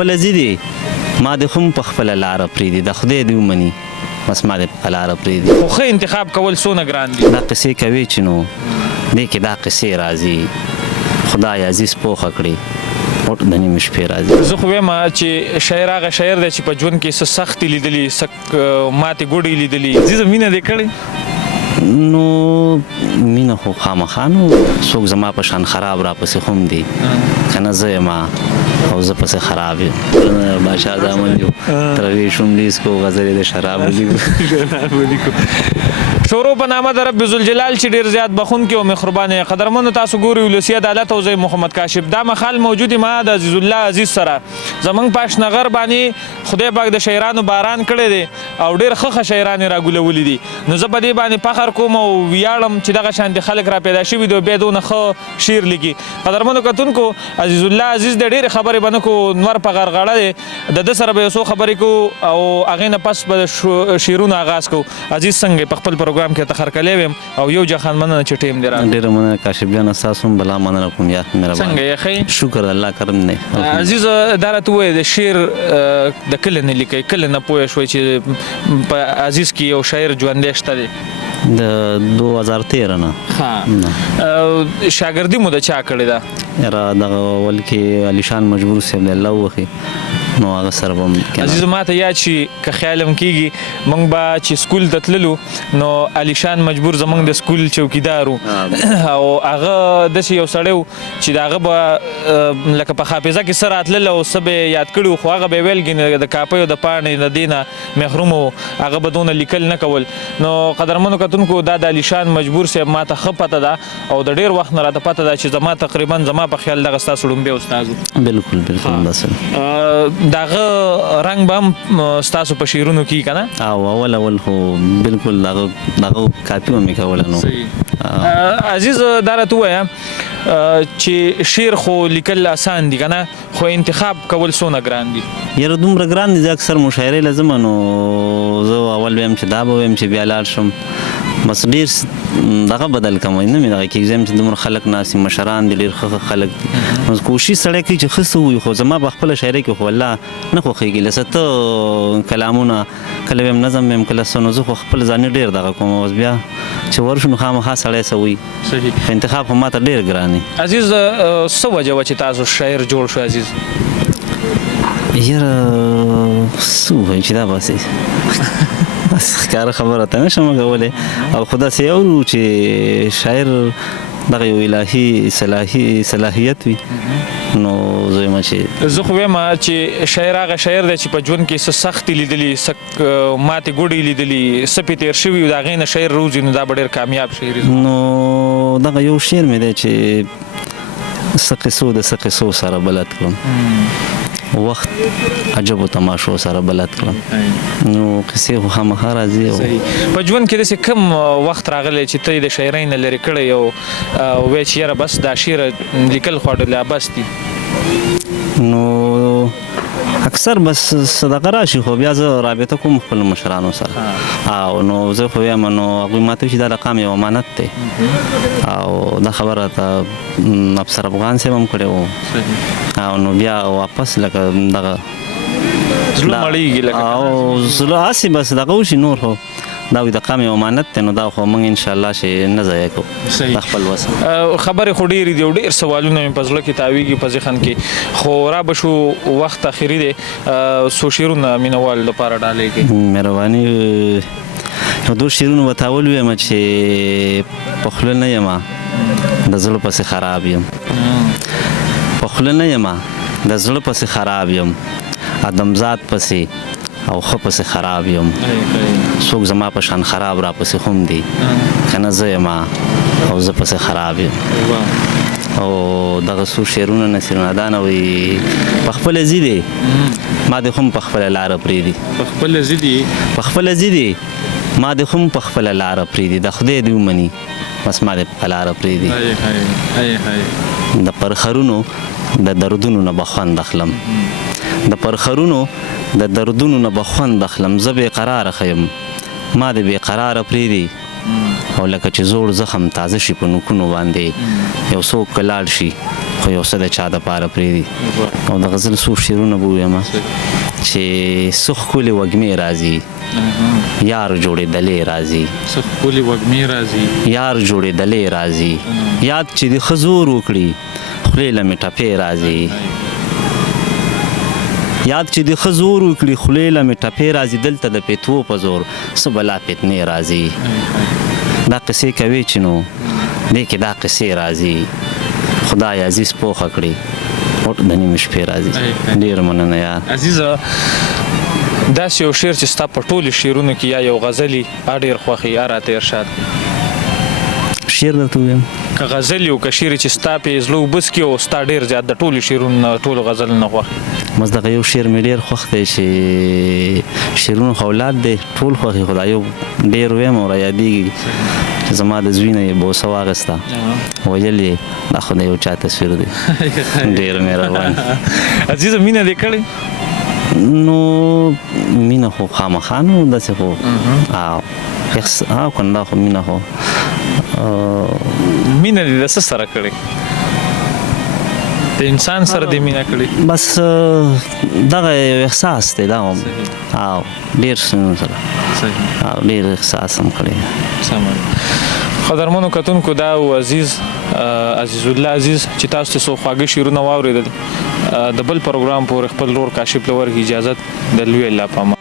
خپله ځي دی ما دې خو هم په خپله لاره پرېږدي د خدای دې ومني بس ما دې په لاره پرېږدي. خو ښه انتخاب کول څونه ګران دي؟ دا قصې کوي چې نو دې کې دا قصې راځي خدای عزیز پوخه کړي د نیمې شپې راځي. زه خو وایم چې شاعر هغه شاعر دی چې په ژوند کې څه سختې لیدلي څه ماتې ګوډې لیدلي. عزیزه مینه دې کړې؟ نو مینه خو خامخا نو څوک زما په شان خراب راپسې خو هم دي که نه زه یم او زه پسې خراب یم. بادشاه زامن یو تروې شوملیز کو غزلې د شراب ولیکو. شروع په نامه د رب ذوالجلال چې ډېر زیات بخونکی او مهربان یې. قدرمنو تاسو ګورئ ولسي عدالت او زه محمد کاشف. دا مخال موجود ما د عزیز الله عزیز سره زمونږ په اشنغر باندې خدای پاک د شاعرانو باران کړی دی او ډېر ښه شاعران یې راګولولي دي. نو زه په دې باندې فخر کوم او ویاړم چې دغه شانتې خلک را پیدا شوي دي او بیا دونه ښه شعر لیکي. قدرمنو کتونکو عزیز الله عزیز د ډېرې خبرې به نه کوو نور په غرغړه دی د ده سره به یو څو خبرې کوو او هغې نه پس به شعرونو آغاز کوو. عزیز څنګه په خپل پروګرام کې ته خرکلی ویم او یو جهان مننه چې ټیم دې راغلی. ډېره مننه کاشف جان ستاسو هم بلا مننه کوم یا مهرباني. څنګه یې ښه؟ شکر د الله کرم دی. عزیز دا راته ووایه د شعر د کله نه لیکئ کله نه پوه شوئ چې په عزیز کې یو شاعر ژوندی شته دی؟ د 2013 نه. شاګردي مو د چا کړې ده؟ یاره دغه اول کې علیشان مجبور صاحب دی الله وبخي نو هغه سره به هم عزیزو ماته یاد شي که خیال هم کېږي موږ به چې سکول ته تللو نو علیشان مجبور زموږ د سکول چوکیدار و او هغه داسې یو سړی و چې د هغه به لکه په حافظه کې څه راتلل او څه به یې یاد کړي وو خو هغه به یې ویل ګینې د کاپیو د پاڼې د دې نه محروم و هغه به دونه لیکل نه کول. نو قدرمنو کتونکو دا د علیشان مجبور صاحب ماته ښه پته ده او د ډېر وخت نه راته پته ده چې زما تقریبا زما په خیال دغه ستاسو ړومبی استاد و. بالکل داسې د هغه رنګ به هم ستاسو په شعرونو کې که نه؟ او اول خو بالکل دغه کاپي به مې کوله نو. عزیز دا راته ووایه چې شعر خو لیکل اسان دي که نه خو انتخاب کول څونه ګران دي؟ یاره دومره ګران دي زه اکثر مشاعرې له ځمه نو زه اول به یم چې دا به ویم چې بیا لاړ شم بس ډېر دغه بدل کوم نه مې دغه کېږي زه یم چې دومره خلک ناست دي مشران دي ډېر ښه خلک دي کوشش سړی کوي چې ښه څه ووایي خو زما په خپله شاعرۍ کې خو الله نه خوښېږي لکه ته کلامونه کله ویم نظم ویم کله څه نو زه خو خپل ځاني ډېر دغه کوم اوس بیا چې ورشو نو خامخا سړی څه وایي. صحیح. انتخاب خو ماته ډېر ګران دی. عزیز څه وجه وه چې تاسو شاعر جوړ شو عزیز؟ یاره څه ووایم چې دا باسې ښکاره خبره ته نه شم کولی او خو داسې یو چې شاعر دغه یو الهي صلاحیت وي نو زه یم چې زه خو وایم چې شاعر هغه شاعر دی چې په ژوند کې څه سختې لیدلي څه ماتې ګوډې لیدلي څه پې تېر شوي د هغې نه شاعر روزي نو دا به ډېر کامیاب شاعر نو دغه یو شعر مې دی چې څه قصو د څه قصو سره بلد کړم وخت عجب و تماشو سره بلد کړم نو قصې خو خامخا راځي. په ژوند کې داسې کوم وخت راغلی چې ته یې د شاعرۍ نه لرې کړی او وایې چې یاره بس دا شعر لیکل خو لا بس دي؟ نو اکثر بس صدقه راشي خو بیا زه رابطه کوم خپل مشرانو سره او نو زه خو وایم نو هغوی ماته وایي چې دا رقم یو امانت دی او دا خبره ته افسر افغان صاحب هم کړې وو او نو بیا واپس لکه دغه زړه مړېږي لکه او زړه هسې بس دغه وشي نور خو دا وي د قام یو امانت دی نو دا خو موږ انشاءالله چې نه ضایع کوو د خپل وس. خبرې خو ډېرې دي او ډېر سوالونه مې په زړه کې تاویږي په ذهن کې خو را به شو وخت اخري دی څو شعرونه مینهوالو لپاره ډالۍ کوي؟ مهرباني یو دوه شعرونه به تا ولویم چې په خوله نه یم د زړه پسې خراب یم په خوله نه یم د زړه پسې خراب یم ادمزاد پسې او ښه پسې خراب یم څوک زما په شان خراب را پسې خو هم دي که نه زه یم او زه پسې خراب یم. او دغه څو شعرونه نصیر نادان وایي په خپله ځي دی ما دې خو هم په خپله لاره پرېږدي په خپله ځي دی ما دې خو هم په خپله لاره پرېږدي د خدای دې ومني بس ما دې په لاره پرېږدي. د پرخرونو د دردونو نه به خوند اخلم د پرخرونو د دردونو نه به خوند اخلم زه بې قراره ښه یم ما دې بې قراره پرېږدي او لکه چې زوړ زخم تازه شي په نوکونو باندې یو څوک کلاړ شي خو یو څه د چا دپاره پرېږدي. او د غزل څو شعرونه به ووایم چې څه ښکلې وږمې راځي یار جوړېدلې راځي، څه ښکلې وږمې راځي یار جوړېدلې راځي، یاد چې د ښه زور وکړي خولې له مې ټپې راځي، یاد چې د ښه زور وکړي خولې له مې ټپې راځي، دلته د پیتو په زور څه بلا فتنې راځي. دا قصې کوي چې نو دې کې دا قصې راځي، خدای عزیز پوخه کړي وټ د نیمې شپې راځي. ډېر مننه یار عزیزه. داسې یو شعر چې ستا په ټولو شعرونو کې یا یو غزلي ډېر خوښي یا راته ارشاد شعر درته ووایم که غزل یو که شعر چې ستا پې زړه وبس کړي او ستا ډېر زیات د ټولو شعرونو نه ټولو غزلو نه خوښ بس دغه یو شعر مې ډېر خوښ دی چې شعرونو خو اولاد دی ټول خوښي خو دا یو ډېر ویم او رایادېږي چې زما د زوی نه یې بوسه واخېسته ویل یې دا خو د یو چا تصویر دی. ډېر مهربان. عزیزه مینه دې کړې؟ نو مینه خو خامخا نو داسې خو که نه دا خو مینه خو مینه دې د څه سره کړې؟ د انسان سره دې مینه کړې؟ بس دغه یو احساس دی دا هم ډېر سنو سره ډېر احساس هم کړی. قدرمنو کتونکو دا و عزیز الله عزیز چې تاسو ته څو خواږه شعرونه واورېدل. د بل پروګرام پورې خپل ورور کاشف له ورکړي اجازت د لوی الله په امان.